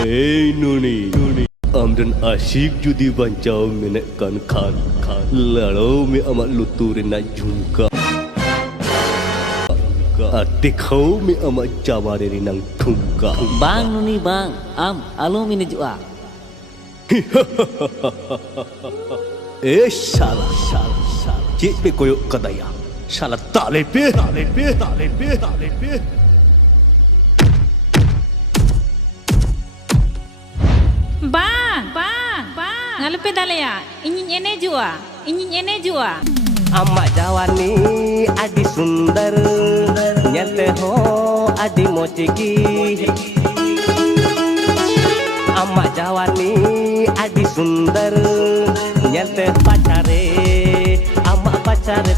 Hey Nuni, amdan asyik judi bancau menekkan kan lalu mi amat luturin nak jungka atik kau mi amat cabar dari nang tungka Bang Nuni bang, alo mini jua. salah cik pe koyok kadaya salah tak lepe Bang, ngalepe dalaya, ingin ene jua. अम्मा जवानी आदि सुंदर nyate ho adi mochiki अम्मा जवानी आदि सुंदर nyate pacare अम्मा pacare